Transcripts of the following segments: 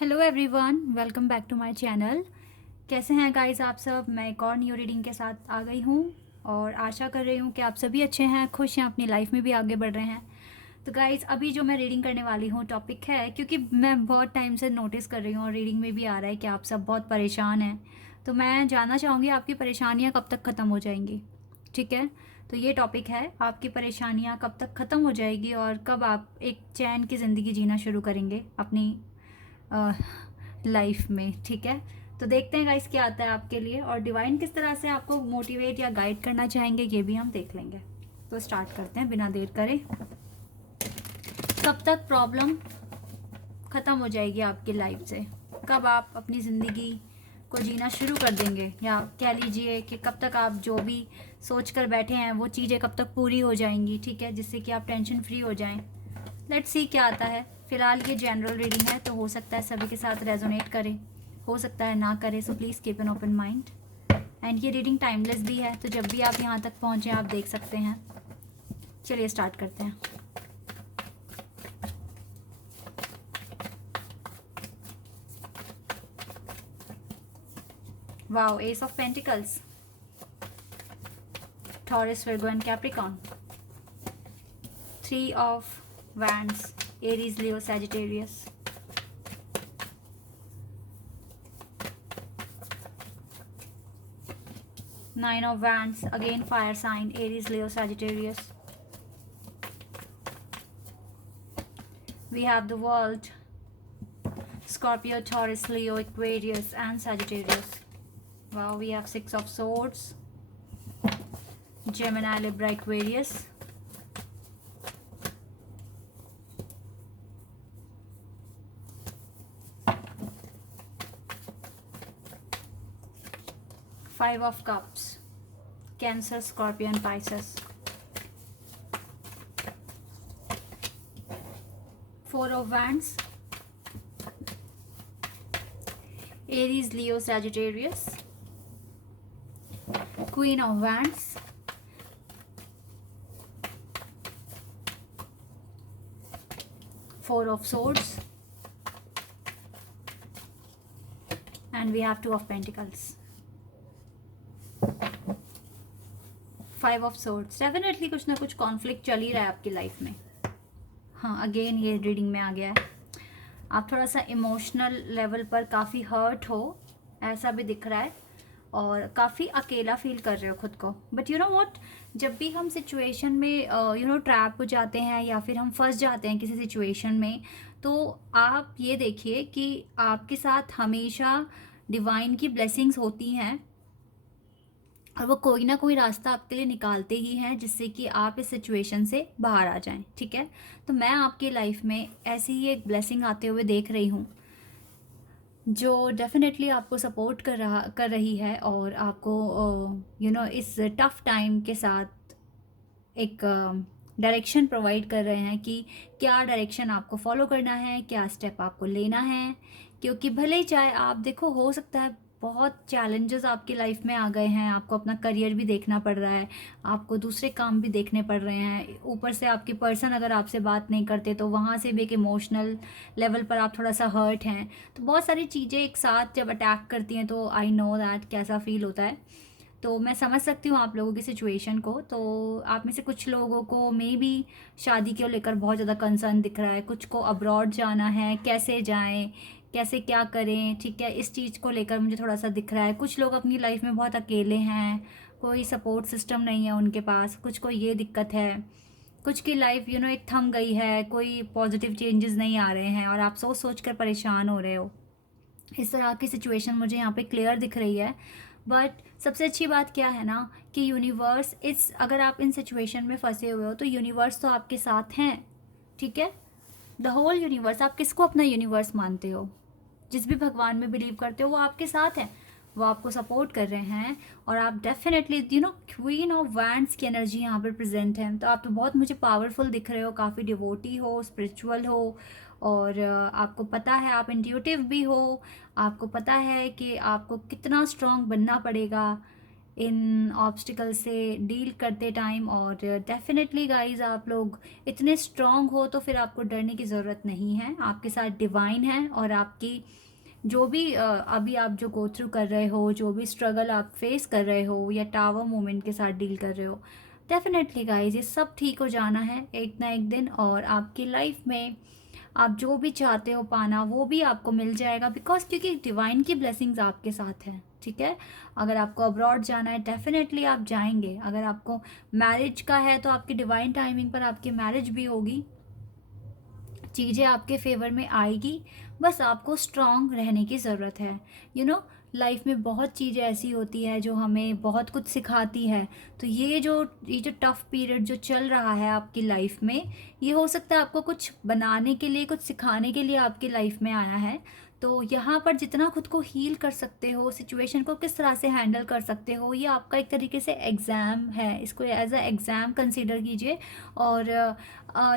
Hello everyone, welcome back to my channel. कैसे हैं guys आप सब। मैं एक और न्यू रीडिंग के साथ आ गई हूँ और आशा कर रही हूँ कि आप सभी अच्छे हैं, खुश हैं, अपनी लाइफ में भी आगे बढ़ रहे हैं। तो गाइस अभी जो मैं रीडिंग करने वाली हूँ टॉपिक है, क्योंकि मैं बहुत टाइम से नोटिस कर रही हूँ और रीडिंग में भी आ रहा है कि आप सब बहुत परेशान हैं। तो मैं जानना चाहूँगी आपकी परेशानियाँ कब तक ख़त्म हो जाएंगी। ठीक है, तो ये टॉपिक है, आपकी परेशानियाँ कब तक ख़त्म हो जाएगी और कब आप एक चैन की ज़िंदगी जीना शुरू करेंगे अपनी लाइफ में। ठीक है, तो देखते हैं गाइस क्या आता है आपके लिए और डिवाइन किस तरह से आपको मोटिवेट या गाइड करना चाहेंगे ये भी हम देख लेंगे। तो स्टार्ट करते हैं बिना देर करे। कब तक प्रॉब्लम ख़त्म हो जाएगी आपकी लाइफ से, कब आप अपनी ज़िंदगी को जीना शुरू कर देंगे, या कह लीजिए कि कब तक आप जो भी सोच कर बैठे हैं वो चीज़ें कब तक पूरी हो जाएंगी। ठीक है, जिससे कि आप टेंशन फ्री हो जाएं। लेट्स सी क्या आता है। फिलहाल ये जनरल रीडिंग है, तो हो सकता है सभी के साथ रेजोनेट करे, हो सकता है ना करे, so please keep an open mind. And ये रीडिंग टाइमलेस भी है, तो जब भी आप यहाँ तक पहुँचे आप देख सकते हैं। चलिए स्टार्ट करते हैं। Wow, S of pentacles, Taurus, Virgo and Capricorn. Three of Wands, Aries, Leo, Sagittarius. Nine of Wands, again fire sign, Aries, Leo, Sagittarius. We have the World, Scorpio, Taurus, Leo, Aquarius and Sagittarius. Wow, we have Six of Swords, Gemini, Libra, Aquarius. Five of Cups, Cancer, Scorpio and Pisces. Four of Wands, Aries, Leo, Sagittarius. Queen of Wands, Four of Swords, and we have Two of Pentacles. Five of Swords, definitely कुछ ना कुछ conflict चल ही रहा है आपकी life में। हाँ, again ये रीडिंग में आ गया है। आप थोड़ा सा इमोशनल लेवल पर काफ़ी हर्ट हो, ऐसा भी दिख रहा है, और काफ़ी अकेला फील कर रहे हो खुद को। बट यू नो व्हाट, जब भी हम सिचुएशन में ट्रैप हो जाते हैं या फिर हम फंस जाते हैं किसी सिचुएशन में, तो आप ये देखिए कि आपके साथ हमेशा डिवाइन की ब्लेसिंग्स होती हैं और वो कोई ना कोई रास्ता आपके लिए निकालते ही हैं जिससे कि आप इस सिचुएशन से बाहर आ जाएं। ठीक है, तो मैं आपकी लाइफ में ऐसी ही एक ब्लेसिंग आते हुए देख रही हूँ जो डेफिनेटली आपको सपोर्ट कर रही है और आपको इस टफ टाइम के साथ एक डायरेक्शन प्रोवाइड कर रहे हैं कि क्या डायरेक्शन आपको फॉलो करना है, क्या स्टेप आपको लेना है। क्योंकि भले ही चाहे आप देखो, हो सकता है बहुत चैलेंजेस आपकी लाइफ में आ गए हैं, आपको अपना करियर भी देखना पड़ रहा है, आपको दूसरे काम भी देखने पड़ रहे हैं, ऊपर से आपके पर्सन अगर आपसे बात नहीं करते तो वहाँ से भी एक इमोशनल लेवल पर आप थोड़ा सा हर्ट हैं। तो बहुत सारी चीज़ें एक साथ जब अटैक करती हैं तो आई नो दैट कैसा फील होता है। तो मैं समझ सकती हूँ आप लोगों की सिचुएशन को। तो आप में से कुछ लोगों को मे बी शादी को लेकर बहुत ज़्यादा कंसर्न दिख रहा है, कुछ को अब्रॉड जाना है, कैसे जाएं, कैसे क्या करें। ठीक है, इस चीज़ को लेकर मुझे थोड़ा सा दिख रहा है। कुछ लोग अपनी लाइफ में बहुत अकेले हैं, कोई सपोर्ट सिस्टम नहीं है उनके पास, कुछ को ये दिक्कत है, कुछ की लाइफ एक थम गई है, कोई पॉजिटिव चेंजेस नहीं आ रहे हैं और आप सोच सोच कर परेशान हो रहे हो। इस तरह की सिचुएशन मुझे यहाँ पे क्लियर दिख रही है। बट सबसे अच्छी बात क्या है ना कि यूनिवर्स इस अगर आप इन सिचुएशन में फंसे हुए हो तो यूनिवर्स तो आपके साथ हैं। ठीक है, द होल यूनिवर्स, आप किसको अपना यूनिवर्स मानते हो, जिस भी भगवान में बिलीव करते हो, वो आपके साथ हैं, वो आपको सपोर्ट कर रहे हैं। और आप डेफिनेटली क्वीन ऑफ वैंड्स की एनर्जी यहाँ पर प्रेजेंट है। तो आप तो बहुत मुझे पावरफुल दिख रहे हो, काफ़ी डिवोटी हो, स्पिरिचुअल हो, और आपको पता है आप इंट्यूटिव भी हो, आपको पता है कि आपको कितना स्ट्रांग बनना पड़ेगा इन ऑब्स्टिकल से डील करते टाइम। और डेफिनेटली गाइज आप लोग इतने स्ट्रांग हो तो फिर आपको डरने की ज़रूरत नहीं है। आपके साथ डिवाइन है और आपकी जो भी अभी आप जो गो थ्रू कर रहे हो, जो भी स्ट्रगल आप फेस कर रहे हो या टावर मोमेंट के साथ डील कर रहे हो, डेफिनेटली गाइज ये सब ठीक हो जाना है एक ना एक दिन। और आपकी लाइफ में आप जो भी चाहते हो पाना वो भी आपको मिल जाएगा, बिकॉज क्योंकि डिवाइन की ब्लेसिंग्स आपके साथ है। ठीक है, अगर आपको अब्रॉड जाना है डेफिनेटली आप जाएंगे। अगर आपको मैरिज का है तो आपकी डिवाइन टाइमिंग पर आपकी मैरिज भी होगी, चीज़ें आपके फेवर में आएगी। बस आपको स्ट्रांग रहने की ज़रूरत है। लाइफ में बहुत चीज़ें ऐसी होती है जो हमें बहुत कुछ सिखाती है। तो ये जो टफ पीरियड जो चल रहा है आपकी लाइफ में, ये हो सकता है आपको कुछ बनाने के लिए, कुछ सिखाने के लिए आपकी लाइफ में आया है। तो यहाँ पर जितना खुद को हील कर सकते हो, सिचुएशन को किस तरह से हैंडल कर सकते हो, ये आपका एक तरीके से एग्ज़ाम है। इसको एज अ एग्ज़ाम कंसीडर कीजिए। और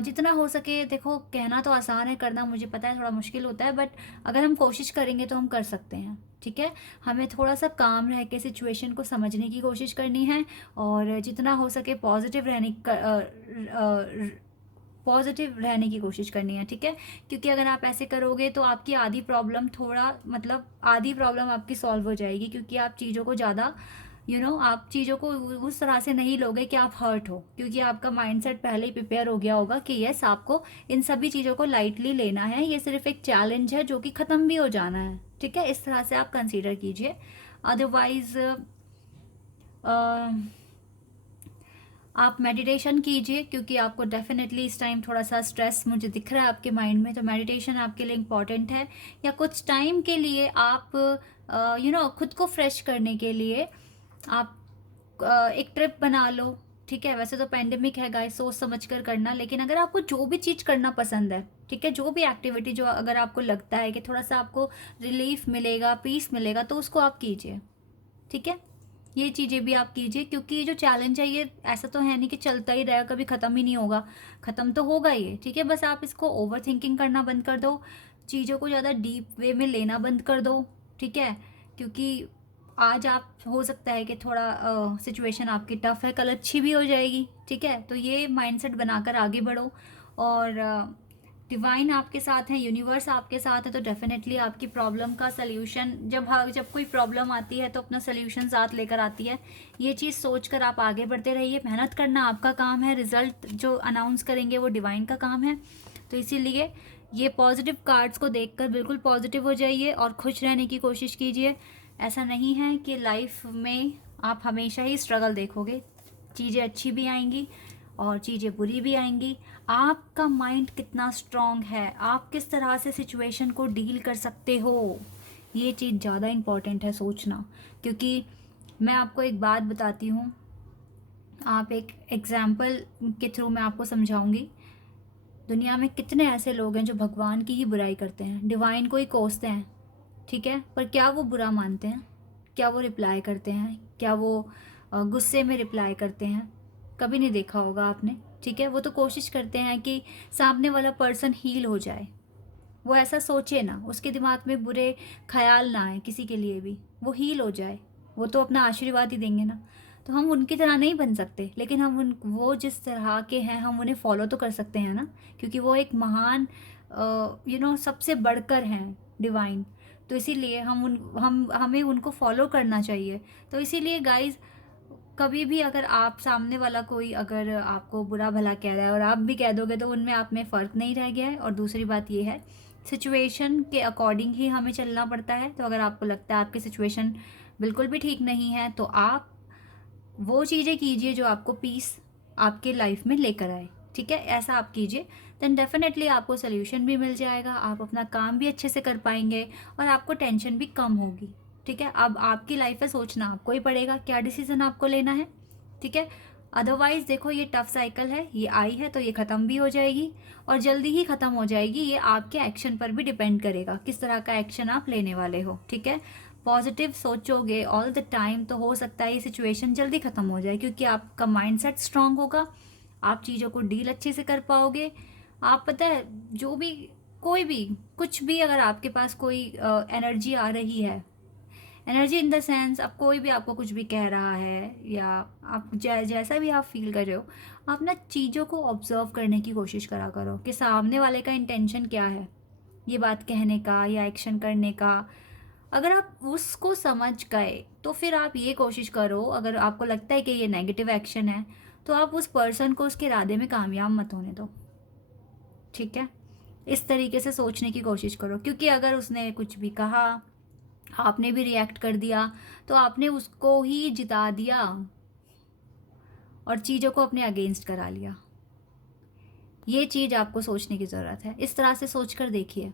जितना हो सके, देखो कहना तो आसान है, करना मुझे पता है थोड़ा मुश्किल होता है, बट अगर हम कोशिश करेंगे तो हम कर सकते हैं। ठीक है, हमें थोड़ा सा काम रह के सिचुएशन को समझने की कोशिश करनी है और जितना हो सके पॉजिटिव रहने की कोशिश करनी है। ठीक है, क्योंकि अगर आप ऐसे करोगे तो आपकी आधी प्रॉब्लम आपकी सॉल्व हो जाएगी, क्योंकि आप चीज़ों को ज़्यादा आप चीज़ों को उस तरह से नहीं लोगे कि आप हर्ट हो, क्योंकि आपका माइंडसेट पहले ही प्रिपेयर हो गया होगा कि यस आपको इन सभी चीज़ों को लाइटली लेना है, ये सिर्फ एक चैलेंज है जो कि ख़त्म भी हो जाना है। ठीक है, इस तरह से आप कंसीडर कीजिए। अदरवाइज आप मेडिटेशन कीजिए, क्योंकि आपको डेफिनेटली इस टाइम थोड़ा सा स्ट्रेस मुझे दिख रहा है आपके माइंड में, तो मेडिटेशन आपके लिए इम्पॉर्टेंट है। या कुछ टाइम के लिए आप खुद को फ्रेश करने के लिए आप एक ट्रिप बना लो। ठीक है, वैसे तो पेंडेमिक है गाइस, सोच समझ कर करना, लेकिन अगर आपको जो भी चीज़ करना पसंद है, ठीक है, जो भी एक्टिविटी जो अगर आपको लगता है कि थोड़ा सा आपको रिलीफ मिलेगा, पीस मिलेगा, तो उसको आप कीजिए। ठीक है, ये चीज़ें भी आप कीजिए, क्योंकि ये जो चैलेंज है ये ऐसा तो है नहीं कि चलता ही रहेगा, कभी ख़त्म ही नहीं होगा, ख़त्म तो होगा ये। ठीक है, बस आप इसको ओवर थिंकिंग करना बंद कर दो, चीज़ों को ज़्यादा डीप वे में लेना बंद कर दो। ठीक है, क्योंकि आज आप हो सकता है कि थोड़ा सिचुएशन आपकी टफ है, कल अच्छी भी हो जाएगी। ठीक है, तो ये माइंडसेट बनाकर आगे बढ़ो। और डिवाइन आपके साथ है, यूनिवर्स आपके साथ है, तो डेफिनेटली आपकी प्रॉब्लम का सल्यूशन, जब कोई प्रॉब्लम आती है तो अपना सल्यूशन साथ लेकर आती है। ये चीज़ सोचकर आप आगे बढ़ते रहिए। मेहनत करना आपका काम है, रिजल्ट जो अनाउंस करेंगे वो डिवाइन का काम है। तो इसीलिए ये पॉजिटिव कार्ड्स को देखकर बिल्कुल पॉजिटिव हो जाइए और खुश रहने की कोशिश कीजिए। ऐसा नहीं है कि लाइफ में आप हमेशा ही स्ट्रगल देखोगे, चीज़ें अच्छी भी आएंगी और चीज़ें बुरी भी आएंगी। आपका माइंड कितना स्ट्रांग है, आप किस तरह से सिचुएशन को डील कर सकते हो, ये चीज़ ज़्यादा इम्पॉर्टेंट है सोचना। क्योंकि मैं आपको एक बात बताती हूँ, आप एक एग्जाम्पल के थ्रू मैं आपको समझाऊंगी। दुनिया में कितने ऐसे लोग हैं जो भगवान की ही बुराई करते हैं, डिवाइन को ही कोसते हैं। ठीक है, पर क्या वो बुरा मानते हैं? क्या वो रिप्लाई करते हैं? क्या वो गुस्से में रिप्लाई करते हैं? कभी नहीं देखा होगा आपने। ठीक है, वो तो कोशिश करते हैं कि सामने वाला पर्सन हील हो जाए, वो ऐसा सोचे ना, उसके दिमाग में बुरे ख्याल ना आए किसी के लिए भी, वो हील हो जाए। वो तो अपना आशीर्वाद ही देंगे ना। तो हम उनकी तरह नहीं बन सकते, लेकिन वो जिस तरह के हैं हम उन्हें फॉलो तो कर सकते हैं ना, क्योंकि वो एक महान सबसे बढ़कर हैं डिवाइन। तो इसीलिए हमें उनको फॉलो करना चाहिए। तो इसीलिए गाइज, कभी भी अगर आप सामने वाला कोई अगर आपको बुरा भला कह रहा है और आप भी कह दोगे, तो उनमें आप में फ़र्क नहीं रह गया है। और दूसरी बात ये है, सिचुएशन के अकॉर्डिंग ही हमें चलना पड़ता है। तो अगर आपको लगता है आपकी सिचुएशन बिल्कुल भी ठीक नहीं है, तो आप वो चीज़ें कीजिए जो आपको पीस आपके लाइफ में लेकर आए। ठीक है, ऐसा आप कीजिए, देन डेफिनेटली आपको सोल्यूशन भी मिल जाएगा, आप अपना काम भी अच्छे से कर पाएंगे और आपको टेंशन भी कम होगी। ठीक है, अब आपकी लाइफ है, सोचना आपको ही पड़ेगा क्या डिसीजन आपको लेना है। ठीक है, अदरवाइज देखो ये टफ साइकिल है, ये आई है तो ये ख़त्म भी हो जाएगी और जल्दी ही ख़त्म हो जाएगी। ये आपके एक्शन पर भी डिपेंड करेगा, किस तरह का एक्शन आप लेने वाले हो। ठीक है, पॉजिटिव सोचोगे ऑल द टाइम तो हो सकता है ये सिचुएशन जल्दी ख़त्म हो जाए, क्योंकि आपका माइंडसेट स्ट्रांग होगा, आप चीज़ों को डील अच्छे से कर पाओगे। आप पता है, जो भी कोई भी कुछ भी अगर आपके पास कोई एनर्जी आ रही है, एनर्जी इन द सेंस, अब कोई भी आपको कुछ भी कह रहा है या आप जैसा भी आप फील कर रहे हो, आप ना चीज़ों को ऑब्जर्व करने की कोशिश करा करो कि सामने वाले का इंटेंशन क्या है ये बात कहने का या एक्शन करने का। अगर आप उसको समझ गए तो फिर आप ये कोशिश करो, अगर आपको लगता है कि ये नेगेटिव एक्शन है तो आप उस पर्सन को उसके इरादे में कामयाब मत होने दो, ठीक है। इस तरीके से सोचने की कोशिश करो, क्योंकि अगर उसने कुछ भी कहा, आपने भी रिएक्ट कर दिया, तो आपने उसको ही जिता दिया और चीज़ों को अपने अगेंस्ट करा लिया। ये चीज़ आपको सोचने की ज़रूरत है। इस तरह से सोच कर देखिए,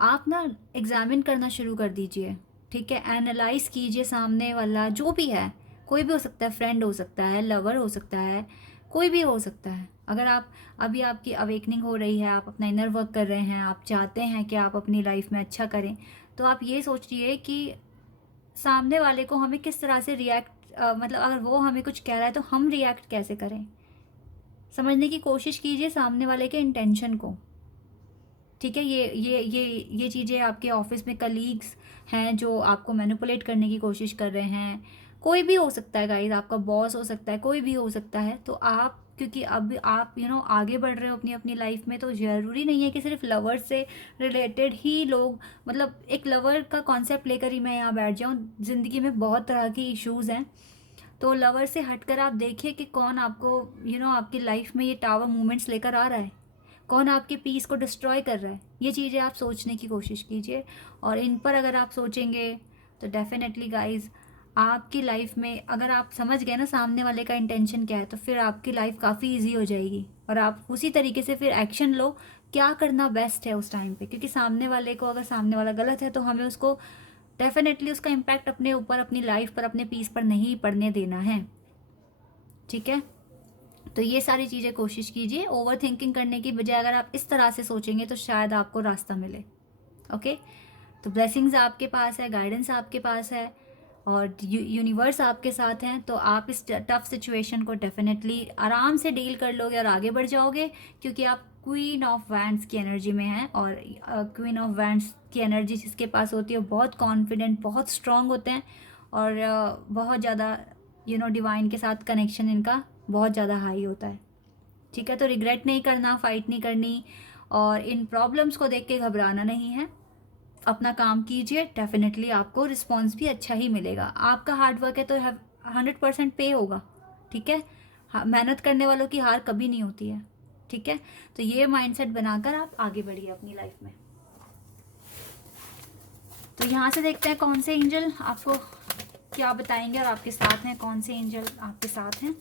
आप ना एग्ज़ामिन करना शुरू कर दीजिए, ठीक है। एनालाइज कीजिए सामने वाला जो भी है, कोई भी हो सकता है, फ्रेंड हो सकता है, लवर हो सकता है, कोई भी हो सकता है। अगर आप अभी आपकी अवेकनिंग हो रही है, आप अपना इनर वर्क कर रहे हैं, आप चाहते हैं कि आप अपनी लाइफ में अच्छा करें, तो आप ये सोचिए कि सामने वाले को हमें किस तरह से रिएक्ट, मतलब अगर वो हमें कुछ कह रहा है तो हम रिएक्ट कैसे करें, समझने की कोशिश कीजिए सामने वाले के इंटेंशन को, ठीक है। ये चीज़ें आपके ऑफिस में कलीग्स हैं जो आपको मैनिपुलेट करने की कोशिश कर रहे हैं, कोई भी हो सकता है गाइस, आपका बॉस हो सकता है, कोई भी हो सकता है। तो आप, क्योंकि अब आप आगे बढ़ रहे हो अपनी अपनी लाइफ में, तो ज़रूरी नहीं है कि सिर्फ लवर से रिलेटेड ही लोग, मतलब एक लवर का कॉन्सेप्ट लेकर ही मैं यहाँ बैठ जाऊँ। ज़िंदगी में बहुत तरह की इश्यूज़ हैं, तो लवर से हटकर आप देखिए कि कौन आपको आपकी लाइफ में ये टावर मूवमेंट्स लेकर आ रहा है, कौन आपके पीस को डिस्ट्रॉय कर रहा है। ये चीज़ें आप सोचने की कोशिश कीजिए, और इन पर अगर आप सोचेंगे तो डेफिनेटली गाइज आपकी लाइफ में, अगर आप समझ गए ना सामने वाले का इंटेंशन क्या है, तो फिर आपकी लाइफ काफ़ी इजी हो जाएगी और आप उसी तरीके से फिर एक्शन लो, क्या करना बेस्ट है उस टाइम पे। क्योंकि सामने वाले को, अगर सामने वाला गलत है तो हमें उसको डेफिनेटली उसका इम्पैक्ट अपने ऊपर, अपनी लाइफ पर, अपने पीस पर नहीं पड़ने देना है, ठीक है। तो ये सारी चीज़ें कोशिश कीजिए, ओवर थिंकिंग करने की बजाय अगर आप इस तरह से सोचेंगे तो शायद आपको रास्ता मिले, ओके। तो ब्लेसिंग्स आपके पास है, गाइडेंस आपके पास है, और यूनिवर्स आपके साथ हैं। तो आप इस टफ सिचुएशन को डेफिनेटली आराम से डील कर लोगे और आगे बढ़ जाओगे, क्योंकि आप क्वीन ऑफ वैंड्स की एनर्जी में हैं। और क्वीन ऑफ वैंड्स की एनर्जी जिसके पास होती है वो बहुत कॉन्फिडेंट, बहुत स्ट्रांग होते हैं, और बहुत ज़्यादा डिवाइन के साथ कनेक्शन इनका बहुत ज़्यादा हाई होता है, ठीक है। तो रिग्रेट नहीं करना, फाइट नहीं करनी, और इन प्रॉब्लम्स को देख के घबराना नहीं है। अपना काम कीजिए, डेफिनेटली आपको रिस्पॉन्स भी अच्छा ही मिलेगा। आपका हार्डवर्क है तो 100% पे होगा, ठीक है। मेहनत करने वालों की हार कभी नहीं होती है, ठीक है। तो ये माइंडसेट बनाकर आप आगे बढ़िए अपनी लाइफ में। तो यहाँ से देखते हैं कौन से एंजल आपको क्या बताएंगे और आपके साथ हैं, कौन से एंजल आपके साथ हैं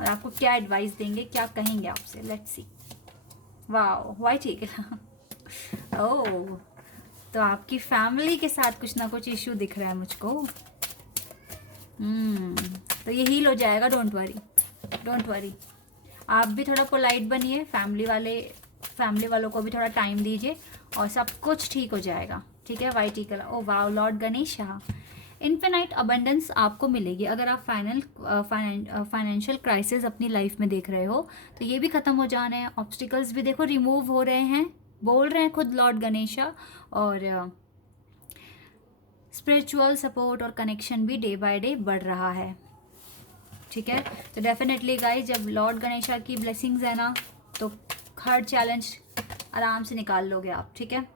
और आपको क्या एडवाइस देंगे, क्या कहेंगे आपसे। Let's see. Wow, white eagle. Oh, तो आपकी फैमिली के साथ कुछ ना कुछ इश्यू दिख रहा है मुझको। तो ये हील हो जाएगा, डोंट वरी, डोंट वरी। आप भी थोड़ा पोलाइट बनिए, फैमिली वालों को भी थोड़ा टाइम दीजिए और सब कुछ ठीक हो जाएगा, ठीक है। White eagle, oh wow, Lord Ganesh. Infinite abundance आपको मिलेगी। अगर आप फाइनेंशियल क्राइसिस अपनी लाइफ में देख रहे हो तो ये भी ख़त्म हो जाने हैं। ऑब्स्टिकल्स भी देखो रिमूव हो रहे हैं, बोल रहे हैं खुद लॉर्ड गणेशा। और स्पिरिचुअल सपोर्ट और कनेक्शन भी डे बाय डे बढ़ रहा है, ठीक है। तो डेफिनेटली गाइस, जब लॉर्ड गणेशा की ब्लेसिंग्स है ना, तो हर चैलेंज आराम से निकाल लोगे आप, ठीक है।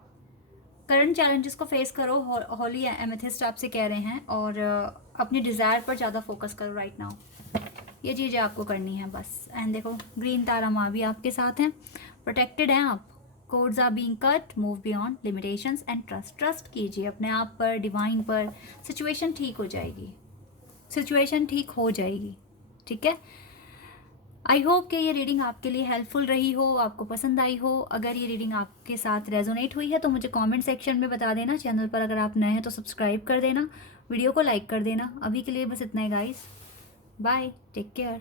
करंट चैलेंजेस को फेस करो, होली एमेथिस्ट आपसे कह रहे हैं, और अपनी डिज़ायर पर ज़्यादा फोकस करो राइट नाउ। ये चीज़ें आपको करनी है बस। एंड देखो, ग्रीन तारा माँ भी आपके साथ हैं, प्रोटेक्टेड हैं आप। Codes are being cut, move beyond limitations and trust कीजिए अपने आप पर, डिवाइन पर। सिचुएशन ठीक हो जाएगी, सिचुएशन ठीक हो जाएगी, ठीक है। आई होप कि ये रीडिंग आपके लिए हेल्पफुल रही हो, आपको पसंद आई हो। अगर ये रीडिंग आपके साथ रेजोनेट हुई है तो मुझे कमेंट सेक्शन में बता देना। चैनल पर अगर आप नए हैं तो सब्सक्राइब कर देना, वीडियो को लाइक कर देना। अभी के लिए बस इतना ही गाइस, बाय, टेक केयर।